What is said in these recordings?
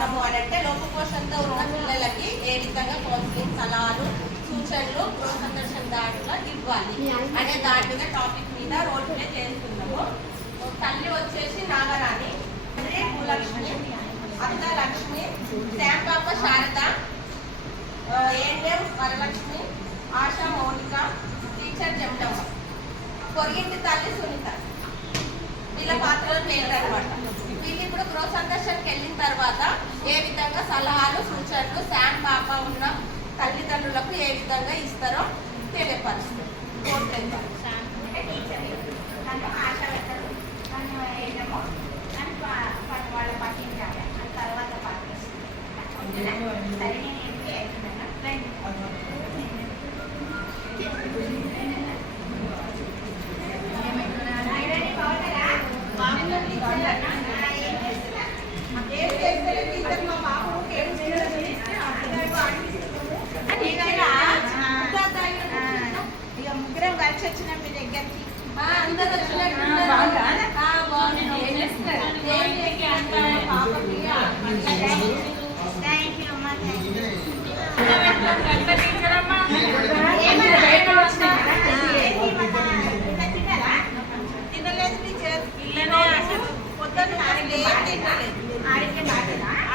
చేస్తున్నాము అని అంటే లోపపోషణతో ఉన్న పిల్లలకి ఏ విధంగా కౌన్సిలింగ్ సలహాలు సూచనలు గృహ సందర్శన దాంట్లో ఇవ్వాలి అనే దాని మీద టాపిక్ మీద రోల్ ప్లే చేస్తున్నాము. తల్లి వచ్చేసి నాగరాణి, భూలక్ష్మి, అత్త లక్ష్మి, శాంపాప శారద, ఏఎన్ఎం వరలక్ష్మి, ఆశా మౌనిక, టీచర్ జమలమ్మ, పొరిగింటి తల్లి సునీత. వీళ్ళ పాత్రలు పేరు అనమాట. వీళ్ళు ఇప్పుడు గృహ సందర్శనకి వెళ్ళిన తర్వాత ఏ విధంగా సలహాలు సూచనలు శామ్ పాప ఉన్న తల్లిదండ్రులకు ఏ విధంగా ఇస్తారో తెలియపరుస్తారు. వాళ్ళ పట్టించాలి తర్వాత ముగ్గురం కలిసి వచ్చినాం మీ దగ్గరికి. అందరూ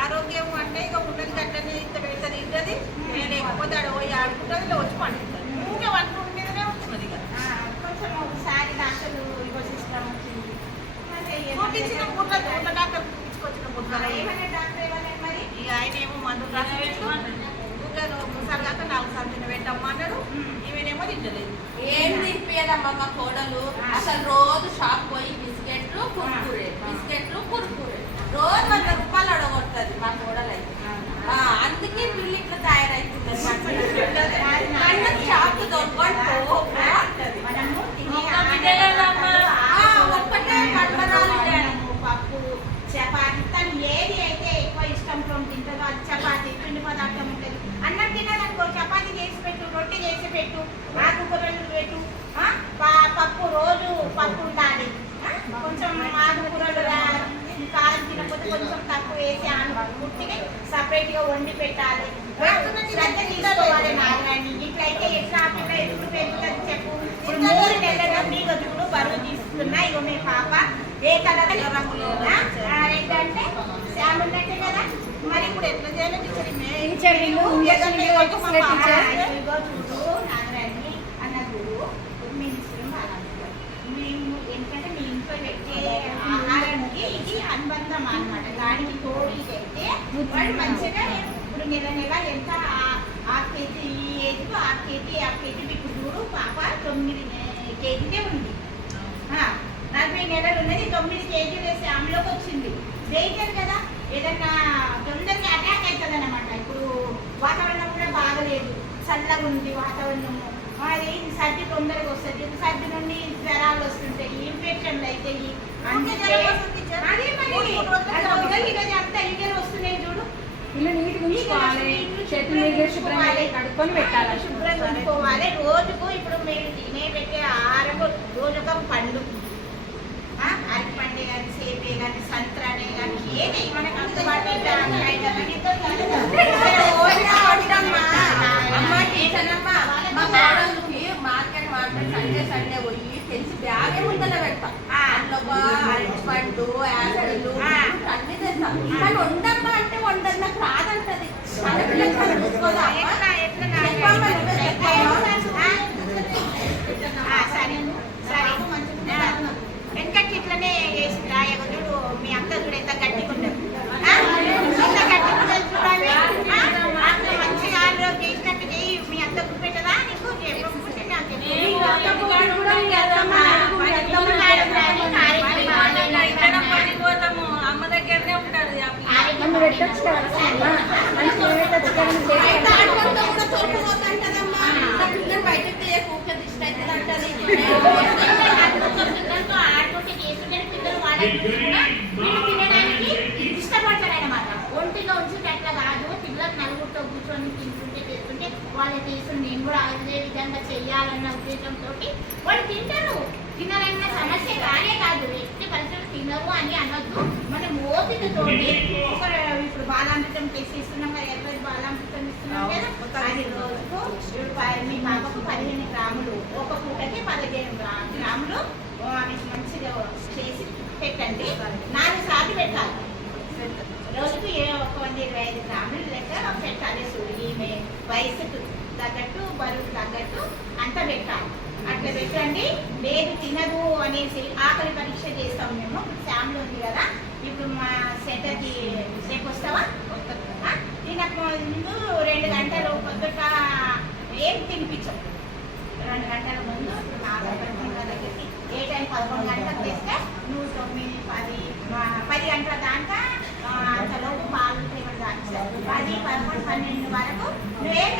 ఆరోగ్యం అంటే ఇక ఉండదు గట్టని ఇంత పెడతా తింటది, నేను లేకపోతే పోయి ఆడుకుంటుంది, ఇలా వచ్చి పండుతుంది. ఊకే వంట మీదనే ఉంటున్నది. ఇక కొంచెం ఒకసారి డాక్టర్లు సిస్టమ్ వచ్చింది చూపించిన ఊళ్ళో డాక్టర్ చూపించుకొచ్చిన ముద్ర ఏమైనా డాక్టర్ ఏమన్నా మరి ఇక ఆయన ఏమో మందులు రాసి ఊళ్ళో 3 సార్లు కాక 4 సార్లు తిన పెట్టమ్మా అన్నాడు. ఈమెనేమో తింటలేదు. ఏం తినిపించదమ్మా మా కోడలు. అసలు రోజు షాప్ పోయి బిస్కెట్లు కురుకురే రోజు 100 రూపాయలు అడగొడుతుంది మా కోడలు అయితే. అందుకే పిల్లి ఇట్లా తయారైతుంది. షాప్ ఒక్కటే పప్పు చపాతి తను ఏది అయితే ఎక్కువ ఇష్టంతో తింటుందో అది చపాతి పిండి పదార్థం ఉంటుంది. అన్నం తిన్నదనుకో చపాతి చేసి పెట్టు, రొట్టె చేసి పెట్టు, ఆకుకూరలు పెట్టు, పప్పు రోజు పప్పు ఉండాలి. కొంచెం ఆకుకూరలు కారం తినకపోతే కొంచెం తక్కువ వేసి పుట్టికి సపరేట్ గా వండి పెట్టాలి. శ్రద్ధ తీసుకోవాలి. నాగరాణి ఇట్లయితే ఎట్లా పిల్ల ఎప్పుడు పెరుగుతుంది చెప్పు. 3 నెలల నుండి ఇప్పుడు బరువు తీసుకున్నా. ఇగో మీ పాప ఏ కలర్ రంగులు ఏంటంటే శామ్ ఉన్నట్టే కదా. మరి ఇప్పుడు ఎట్లా చేయాలి టీచర్? చూడు నాగరాణి అన్న చూడు మేము ఎందుకంటే మీ ఇంట్లో పెట్టే ఆహారానికి ఇది అనుబంధం అన్నమాట. దానికి తోడు అయితే వాడు మంచిగా ఇప్పుడు నెల ఎంత 6 కేజీ ఈ ఏజ్కు 6 కేజీ మీకు చూడు పాప 9 కేజీలే ఉంది. 40 నెలలు ఉన్నది 9 కేజీలు వేసి ఆమెలోకి వచ్చింది. డేంజర్ కదా, ఏదన్నా తొందరగా అటాక్ అవుతుంది అనమాట. ఇప్పుడు వాతావరణం కూడా బాగలేదు, చల్లగా ఉంది వాతావరణము. అది సర్ది తొందరగా వస్తుంది. సర్ది నుండి జ్వరాలు వస్తుంటాయి, ఇన్ఫెక్షన్లు అవుతాయి. అదే మరి అంతా ఈగలు వస్తున్నాయి చూడు. శుభ్రంగా ఉంచుకోవాలి. రోజుకు ఇప్పుడు మీరు తినే పెట్టే ఆహారం రోజుక పండు, అరటి పండే కానీ సేపే కానీ సంత్రానే కానీ ఏది మనకు అందుబాటులో మార్కెట్ సండే పోయి తెలిసి బ్యాగే ముందర పెడతా. అందులో అరటి పండు యాపిల్ అన్ని తెస్తాం. కానీ వండమ్మా అంటే వండదు, నాకు రాదంటది. వెనకటి ఇట్లనే చేసిందా చూడు. మీ అక్క చూడు ఎంత గట్టిగా ఉండదు, ఎంత గట్టిగా ఉండదు చూడాలి. మంచిగా ఆరోగ్యం చేసినట్టు చేయి. మీ అక్క గుర్పెట్టదా నీకు? అమ్మ దగ్గరనే ఉంటాడు. బయటకు ఆడుకుంటే చేసుకుంటే పిల్లలు తినడానికి ఇష్టపడతారు అనమాట. ఒంటిగా ఉంచుంటే అట్లా కాదు. పిల్లలకు నలుగురితో కూర్చొని తింటుంటే చేస్తుంటే వాళ్ళు తీసుకుని నేను కూడా అదే విధంగా చెయ్యాలన్న ఉద్దేశంతో వాళ్ళు తింటారు. తినాలన్న సమస్య కానే కాదు, ఎట్టి పరిస్థితులు తినరు అని అనొద్దు. మనం ఓపికతో ఇప్పుడు బాలామృతం టెస్ట్ ఇస్తున్నాం కదా, ఎవరి బాలామృతం ఇస్తున్నాం కదా, అది రోజుకు మీ పాపకు 15 గ్రాములు, ఒక పూటకి 15 గ్రాములు అవి మంచిగా చేసి పెట్టండి. 4 సార్లు పెట్టాలి. రోజుకు 125 గ్రాములు లెక్క పెట్టాలి. ఈమె వయసుకు తగ్గట్టు బరువు తగ్గట్టు అంతా పెట్టాలి. అట్లా పెట్టండి. లేదు తినదు అనేసి ఆకలి పరీక్ష చేస్తాం మేము. ఇప్పుడు శామ్లో ఉంది కదా, ఇప్పుడు మా సెంటర్కి రేపు వస్తావా? తినకు ముందు 2 గంటలు పొద్దుట ఏం తినిపించవు. 2 గంటల ముందు దగ్గరికి ఏ టైం 11 గంటలకు తెస్తే నువ్వు 9, 10 గంటల దాకా అంతలోపు పాలు దాకా 10, 11, 12 వరకు నువ్వేం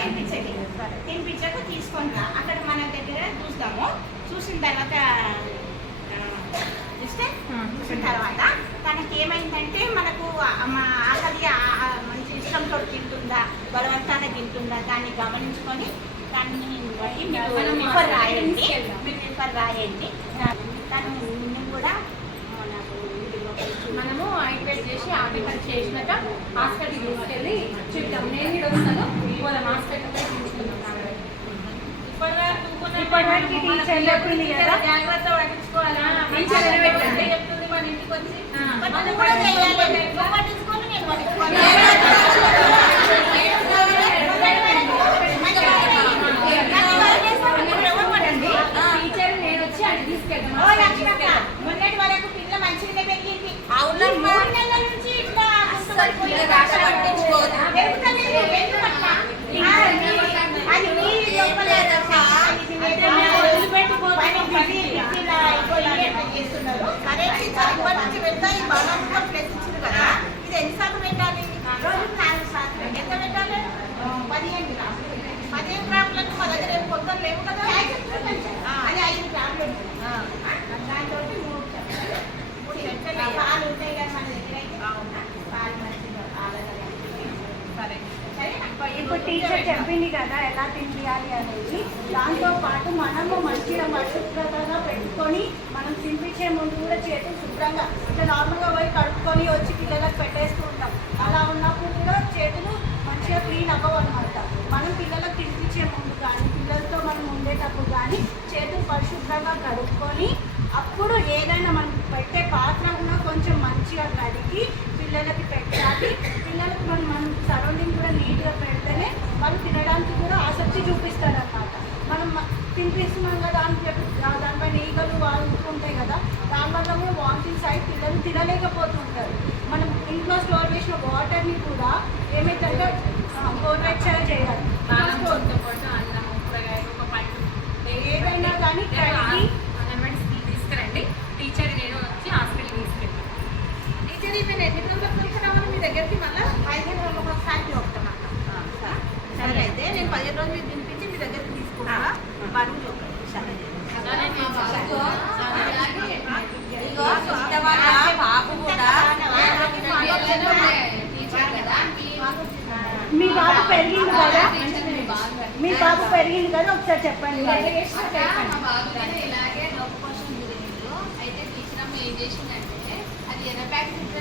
తినిపించకు తీసుకొని రా. అక్కడ మన దగ్గర చూస్తాము. చూసిన తర్వాత చూసిన తర్వాత తనకి ఏమైందంటే మనకు ఆకలి మంచి ఇష్టంతో తింటుందా, బలవంతాన్ని తింటుందా దాన్ని గమనించుకొని దాన్ని బట్టి మీరు రిఫర్ రాయండి. తను కూడా మనము ఐపేట్ చేసి ఆర్టికల్ చేసినాక హాస్పిటల్కి తీసుకెళ్ళి చూద్దాం. నేను కూడా వస్తాను, పోదాం హాస్పిటల్లో తీసుకున్నాను. ఇప్పటివరకు టీచర్ చెప్పింది కదా, జాగ్రత్త పట్టించుకోవాలా, టీచర్ పెట్టండి చెప్తుంది. మన ఇంటికి వచ్చి టీచర్ నేను వచ్చి అది తీసుకెళ్తాను. మొన్నటి వరకు పిల్ల మంచిగానే పెరిగింది. 3 నెలల నుంచి ఇట్లా సరే టీచర్ ఇప్పటి నుంచి వెళ్తా. ఈ బాలామృతం ప్లేస్ ఇచ్చింది కదా, ఇది ఎన్నిసార్లు పెట్టాలి? రోజుకు 4 సార్లు. ఎంత పెట్టాలి? 15 గ్రాములు. 15 గ్రాములకు మా దగ్గర ఏం కొత్తలు లేవు కదా. అది 5 గ్రాములు. దాంతో 3 చెంచాలు పాలు ఉంటాయి కదా మన దగ్గర అయితే. పాలు మంచిగా సరే ఇప్పుడు టీచర్ చెప్పింది కదా ఎలా తినిపించాలి అనేది. దాంతో పాటు మనము మంచిగా పరిశుభ్రతగా పెట్టుకొని మనం తినిపించే ముందు కూడా చేతులు శుభ్రంగా ఇట్లా నార్మల్గా పోయి కడుక్కొని వచ్చి పిల్లలకు పెట్టేస్తూ ఉంటాం. అలా ఉన్నప్పుడు కూడా చేతులు మంచిగా క్లీన్ అవ్వవు అనమాట. మనం పిల్లలకు తినిపించే ముందు కానీ పిల్లలతో మనం ఉండేటప్పుడు కానీ చేతులు పరిశుభ్రంగా కడుక్కొని అప్పుడు ఏదైనా మనం పెట్టే పాత్ర కూడా కొంచెం మంచిగా కడిగి పిల్లలకి పెట్టాలి. పిల్లలకు మనం సరౌండింగ్ కూడా నీట్గా పెడితేనే వాళ్ళు తినడానికి కూడా ఆసక్తి చూపిస్తారన్నమాట. మనం తినిపిస్తున్నాం కదా దానిపైన ఈగలు వాళ్ళు ఉంటాయి కదా, దానివల్ల కూడా వామిటింగ్ సైడ్ పిల్లలు తినలేకపోతుంటారు. మనం ఇంట్లో స్టోర్ చేసిన వాటర్ని కూడా ఏమైతే గోరువెచ్చగా చేయాలి. ఏదైనా కానీ కడిగి తీసుకురండి. టీచర్ నేను వచ్చి హాస్పిటల్ తీసుకెళ్తాను. టీచర్ ఇప్పుడు ఎన్ని రోజులు రావాలి మీ దగ్గరికి? మళ్ళీ 15 రోజులకు ఒకసారి వస్తాం. సరే అయితే నేను 15 రోజులు తినిపించి మీ దగ్గరికి తీసుకుంటా. బరువు చూడండి. బాబు కూడా మీ బాబు పెరిగింది కదా, మీ బాబు పెరిగింది కదా, ఒకసారి చెప్పండి. ఇలాగే నొప్పి కోసం గురించి అయితే టీచర్ అమ్మ ఏం చేసిందంటే అది ఎర్ర ప్యాకెట్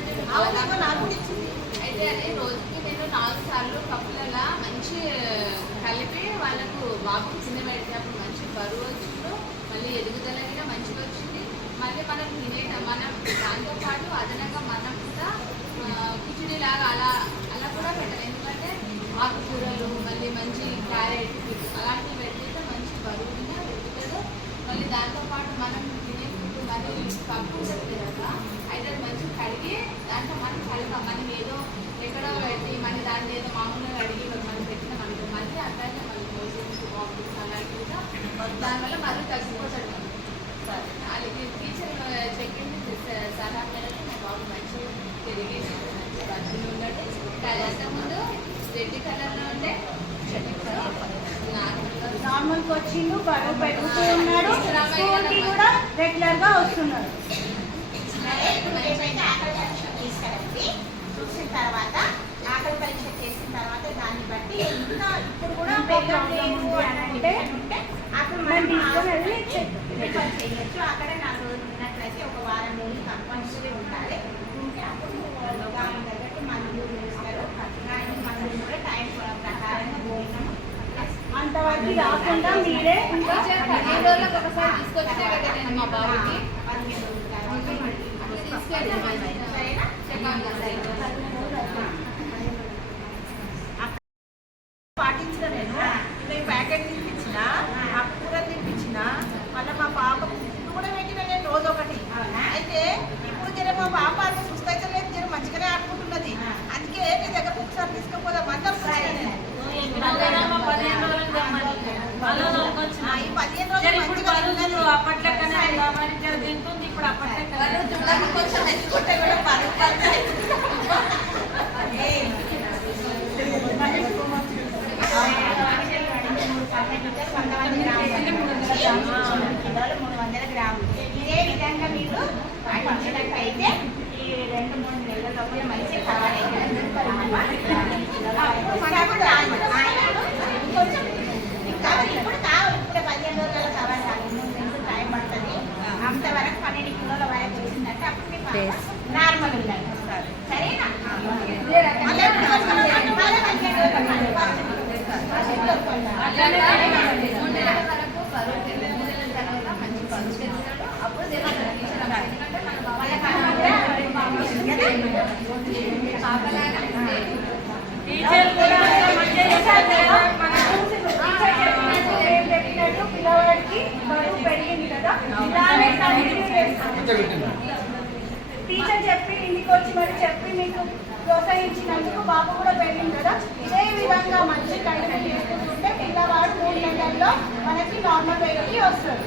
అయితే అది రోజుకి నేను 4 సార్లు కప్పులలో మంచి కలిపి వాళ్ళకు బాబుకి చిన్న పెడితే అప్పుడు మంచి బరువు వచ్చిండు, మళ్ళీ ఎదుగుదల కూడా మంచిగా వచ్చింది. మళ్ళీ మనం మనం దాంతోపాటు అదనంగా మనం కూడా కిచిడి లాగా అలా కూడా పెట్టాలి. ఎందుకంటే ఆకుకూరలు మళ్ళీ మంచి క్యారెట్ అలాంటివి పెడితే మంచి బరువుగా పెరుగుతుంది. మళ్ళీ దాంతోపాటు మనం తినే ఫుడ్ మళ్ళీ పప్పు ఉంటుంది కదా, అయితే మంచి కడిగి దాంట్లో మనం కలపాలి. మనం ఏదో ఎక్కడో పెట్టి మళ్ళీ దాంట్లో ఏదో మామూలుగా అడిగి మనం పెట్టిన మనకు మళ్ళీ అట్లాగే మళ్ళీ మోషన్స్ వామిటింగ్స్ అలాంటివి దానివల్ల మళ్ళీ తగ్గిపోతాడు. వాళ్ళకి టీచర్ చెప్పింది సలహా మేరకు నా బాబు మంచిగా పెరిగి బతుకులు ఉన్నాడు. ముందు రెడ్ కలర్లో ఉండే నార్మల్కి వచ్చిండు, బరువు పెరుగుతూ ఉన్నాడు, స్కూల్కి కూడా రెగ్యులర్గా వస్తున్నాడు. ఆకలి పరీక్ష తీసుకెళ్ళండి. చూసిన తర్వాత ఆకలి పరీక్ష చేసిన తర్వాత దాన్ని బట్టి ఇంకా ఇప్పుడు కూడా ఉంటే అప్పుడు మనం రిఫర్ చేయొచ్చు. అక్కడ 4 రోజులు ఉన్నట్లయితే 1 వారం రోజులు కంపల్సరీ ఉండాలి. ఉంటే అప్పుడు దాని తగ్గట్టు మందులు వేస్తారు. వరకు రాకుండా మీరే ఇంకా టీచర్ 15 రోజులకు ఒకసారి తీసుకొచ్చినా కదా నేను మా బాబుకి తీసుకెళ్ళి పాటించిన నేను ప్యాకెట్ తినిపించిన కూర తినిపించిన మళ్ళీ మా పాప కూడా పెట్టిన నేను రోజు ఒకటి అయితే ఇప్పుడు జర మా పాప అది సుస్థైతే లేదు జర మంచిగానే ఆడుకుంటున్నది అందుకే మీ దగ్గర ఒకసారి తీసుకుపోదాం అందరూ ఈ 15 రోజులు మంచిగా ఉన్నది అప్పట్లెక్కనే తింటుంది ఇప్పుడు చూడడానికి కొంచెం మెచ్చుకుంటే కూడా పరుగు ఇదే విధంగా మీరు పాటించినట్లయితే ఈ 2-3 నెలల లోపల మంచి కవర్ ఇప్పుడు కావాలి ఇప్పుడు 15 రోజుల కవర్ టైం పడుతుంది అంతవరకు 12 కిలోల వరకు వచ్చిందంటే అప్పుడు మీకు నార్మల్ ఉండాలి సరేనా పిల్లవాడికి బరువు పెరిగింది కదా ఇలానే కంటిన్యూ చేస్తాను. టీచర్ చెప్పి ఇంటికి వచ్చి మరి చెప్పి మీకు ప్రోత్సహించినందుకు బాబు కూడా పెరిగింది కదా ఇదే విధంగా మంచి కంటిన్యూ చేసుకుంటుంటే పిల్లవాడు 3 నెలల్లో మనకి నార్మల్ వెయిట్కి వస్తుంది.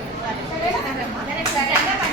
సరేనా?